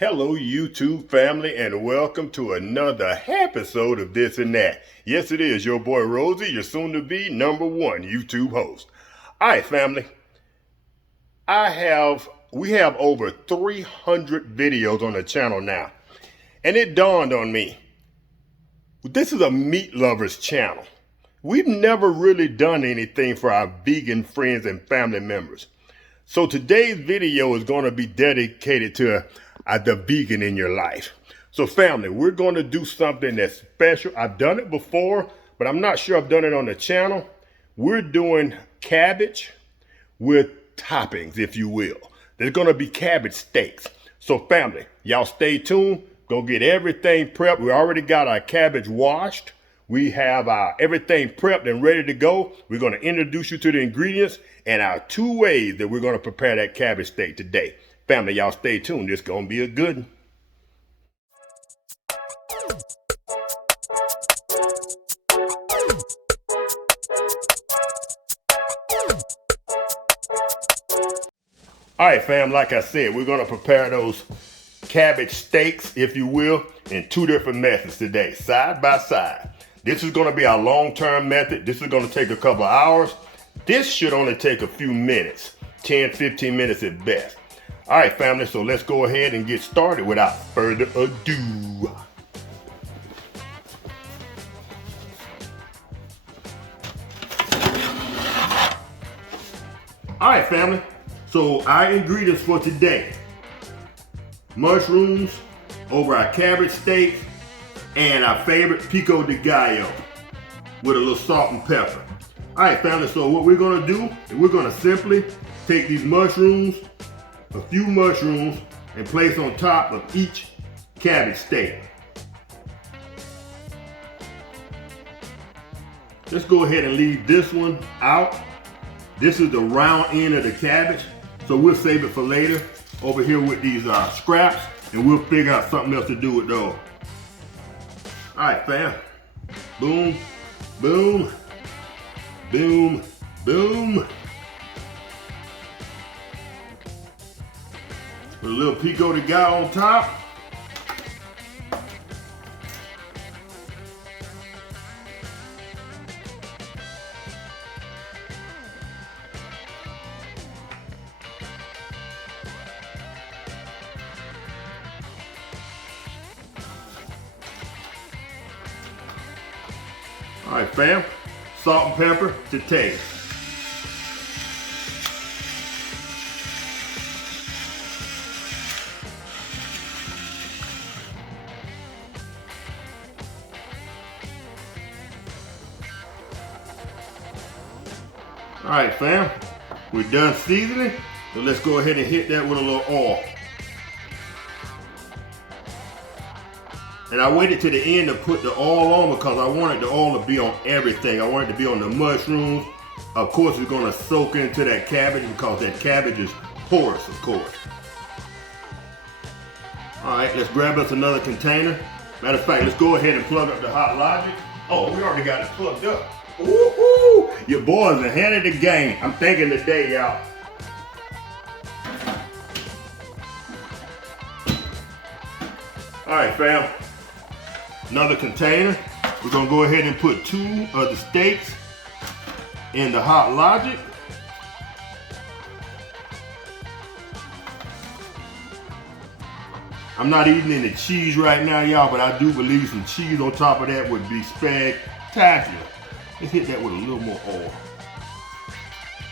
Hello, YouTube family, and welcome to another episode of This and That. Yes, it is your boy Rosie, your soon-to-be #1 YouTube host. All right, family. We have over 300 videos on the channel now, and it dawned on me. This is a meat lovers channel. We've never really done anything for our vegan friends and family members. So today's video is going to be dedicated to the vegan in your life. So family, we're going to do something that's special. I've done it before, but I'm not sure I've done it on the channel. We're doing cabbage with toppings, if you will. There's going to be cabbage steaks. So family, y'all stay tuned. Go get everything prepped. We already got our cabbage washed. We have everything prepped and ready to go. We're going to introduce you to the ingredients and our 2 ways that we're going to prepare that cabbage steak today. Family, y'all stay tuned. This is going to be a good one. All right, fam, like I said, we're going to prepare those cabbage steaks, if you will, in 2 different methods today, side by side. This is going to be our long-term method. This is going to take a couple of hours. This should only take a few minutes, 10, 15 minutes at best. All right, family, so let's go ahead and get started without further ado. All right, family, so our ingredients for today: mushrooms over our cabbage steak, and our favorite pico de gallo with a little salt and pepper. All right, family, so what we're gonna do is we're gonna simply take these mushrooms, a few mushrooms, and place on top of each cabbage steak. Let's go ahead and leave this one out. This is the round end of the cabbage, so we'll save it for later over here with these scraps, and we'll figure out something else to do with those. All right, fam. Boom, boom, boom, boom. Put a little pico de gallo on top. All right, fam, salt and pepper to taste. All right, fam, we're done seasoning, so let's go ahead and hit that with a little oil. And I waited to the end to put the oil on because I wanted the oil to be on everything. I wanted it to be on the mushrooms. Of course, it's gonna soak into that cabbage because that cabbage is porous, of course. All right, let's grab us another container. Matter of fact, let's go ahead and plug up the Hot Logic. Oh, we already got it plugged up. Woohoo! Your boys are ahead of the game. I'm thinking today, y'all. All right, fam. Another container. We're gonna go ahead and put 2 of the steaks in the Hot Logic. I'm not eating any cheese right now, y'all, but I do believe some cheese on top of that would be spectacular. Let's hit that with a little more oil.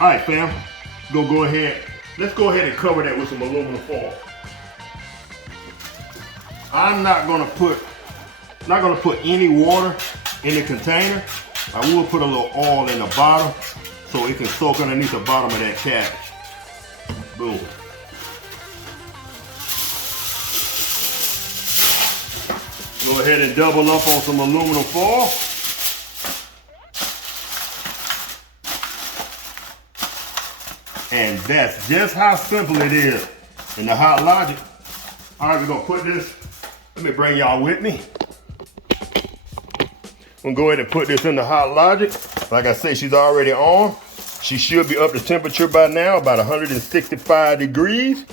All right, fam. Go ahead. Let's go ahead and cover that with some aluminum foil. I'm not gonna put any water in the container. I will put a little oil in the bottom so it can soak underneath the bottom of that cabbage. Boom. Go ahead and double up on some aluminum foil. And that's just how simple it is in the Hot Logic. All right, we're gonna put this, let me bring y'all with me. I'm gonna go ahead and put this in the Hot Logic. Like I say, she's already on. She should be up to temperature by now, about 165 degrees.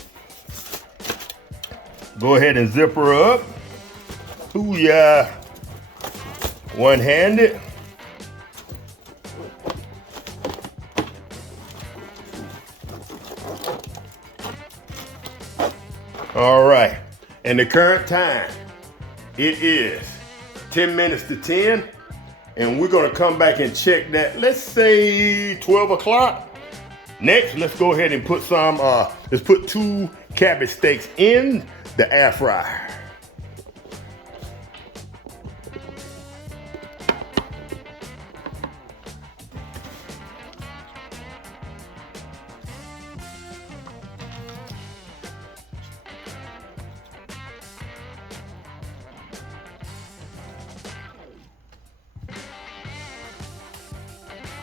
Go ahead and zip her up. Booyah. One-handed. All right, and the current time, it is 10 minutes to 10, and we're gonna come back and check that, let's say 12 o'clock. Next, let's go ahead and put some, let's put 2 cabbage steaks in the air fryer.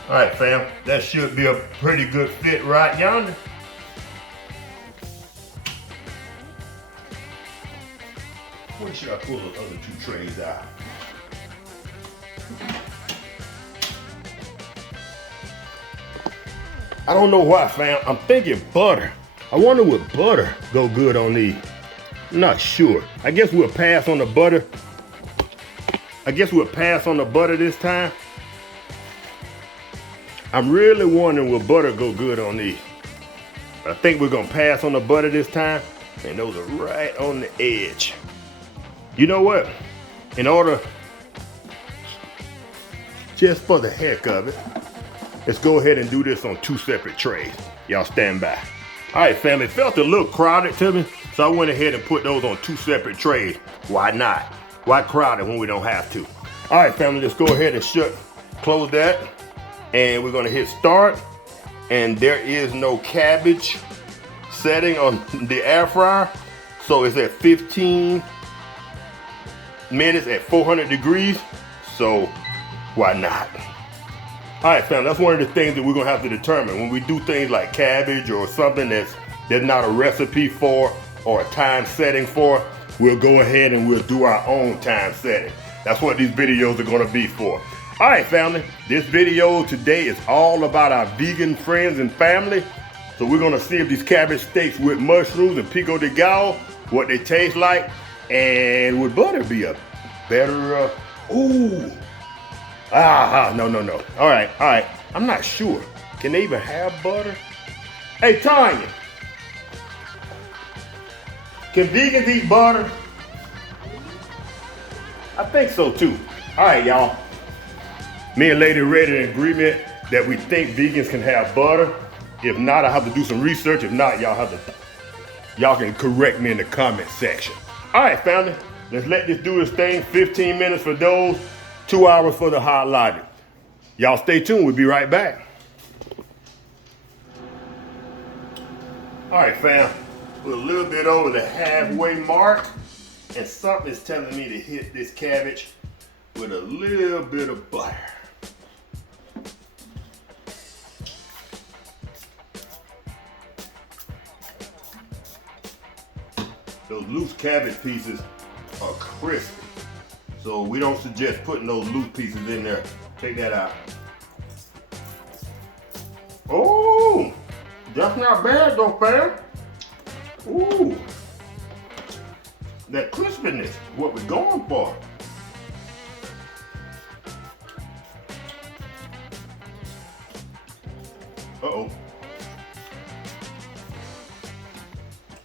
All right, fam, that should be a pretty good fit right yonder. When should I pull the other 2 trays out? I don't know why, fam. I'm thinking butter. I wonder would butter go good on these. I'm not sure. I guess we'll pass on the butter. This time. I'm really wondering will butter go good on these. I think we're gonna pass on the butter this time, and those are right on the edge. You know what? In order, just for the heck of it, let's go ahead and do this on 2 separate trays. Y'all stand by. All right, family, it felt a little crowded to me, so I went ahead and put those on 2 separate trays. Why not? Why crowded when we don't have to? All right, family, let's go ahead and close that. And we're gonna hit start, and there is no cabbage setting on the air fryer, so it's at 15 minutes at 400 degrees, so why not? All right, fam, that's one of the things that we're gonna have to determine when we do things like cabbage or something there's not a recipe for or a time setting for. We'll go ahead and we'll do our own time setting. That's what these videos are gonna be for. All right, family, this video today is all about our vegan friends and family. So we're gonna see if these cabbage steaks with mushrooms and pico de gallo, what they taste like, and would butter be a better, no. All right, I'm not sure. Can they even have butter? Hey, Tanya, can vegans eat butter? I think so too. All right, y'all. Me and Lady Red in agreement that we think vegans can have butter. If not, I have to do some research. If not, y'all can correct me in the comment section. All right, family, let's let this do this thing. 15 minutes for those, 2 hours for the hot logic. Y'all stay tuned, we'll be right back. All right, fam, we're a little bit over the halfway mark, and something's telling me to hit this cabbage with a little bit of butter. Those loose cabbage pieces are crispy, so we don't suggest putting those loose pieces in there. Take that out. Oh, that's not bad though, fam. Ooh, that crispiness is what we're going for. Uh-oh.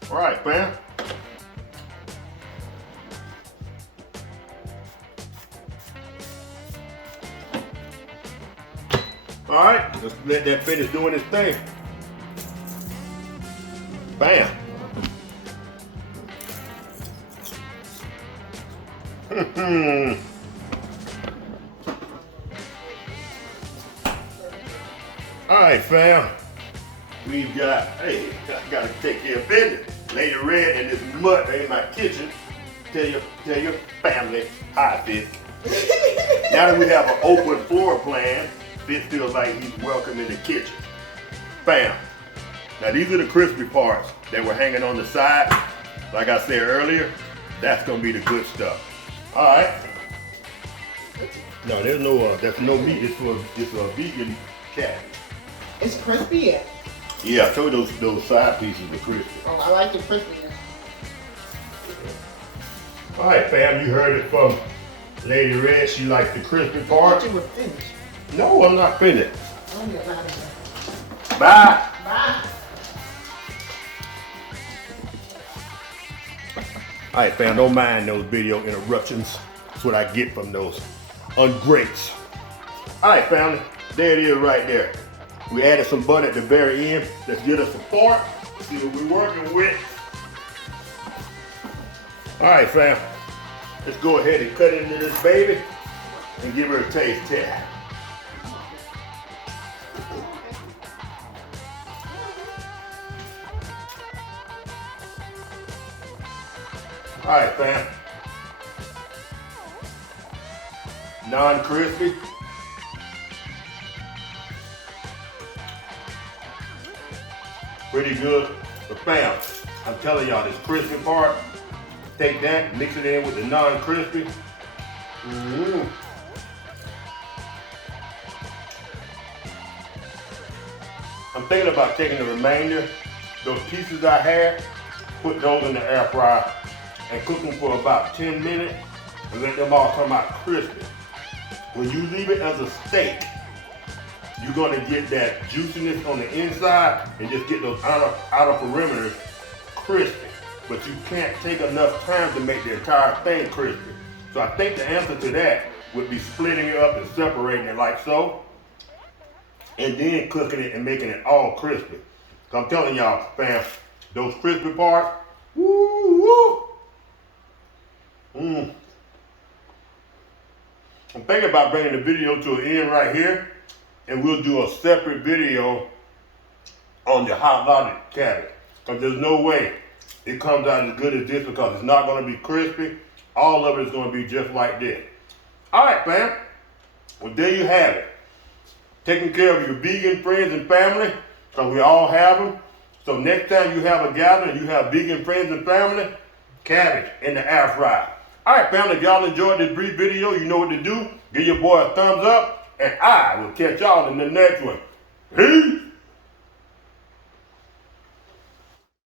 All right, fam. All right, let's let that finish doing its thing. Bam. All right, fam. We've got, hey, I gotta take care of business. Lady Red in this mud in my kitchen. Tell your family hi, Fitz. Now that we have an open floor plan, Fitz feels like he's welcome in the kitchen. Bam. Now these are the crispy parts that were hanging on the side. Like I said earlier, that's gonna be the good stuff. All right. No, there's no meat. It's a vegan cabbage. It's crispy yet? Yeah, I told you those side pieces were crispy. Oh, I like the crispiness. All right, fam, you heard it from Lady Red. She likes the crispy part. You were finished. No, I'm not finished. Oh, you're not even. Bye. Bye. All right, fam, don't mind those video interruptions. That's what I get from those ungreats. All right, family, there it is right there. We added some butter at the very end. Let's get us some pork. See what we're working with. All right, fam, let's go ahead and cut into this baby and give her a taste test. All right, fam. Non-crispy. Pretty good. But fam, I'm telling y'all, this crispy part, take that, mix it in with the non-crispy. I'm thinking about taking the remainder, those pieces I had, put those in the air fryer and cook them for about 10 minutes and let them all come out crispy. When you leave it as a steak, you're gonna get that juiciness on the inside and just get those outer perimeters crispy. But you can't take enough time to make the entire thing crispy. So I think the answer to that would be splitting it up and separating it like so, and then cooking it and making it all crispy. So I'm telling y'all, fam, those crispy parts, woo. I'm thinking about bringing the video to an end right here, and we'll do a separate video on the hot loaded cabbage. Because there's no way it comes out as good as this, because it's not going to be crispy. All of it is going to be just like this. All right, fam. Well, there you have it. Taking care of your vegan friends and family, because we all have them. So next time you have a gathering and you have vegan friends and family, cabbage in the air fryer. All right, family, if y'all enjoyed this brief video, you know what to do. Give your boy a thumbs up, and I will catch y'all in the next one.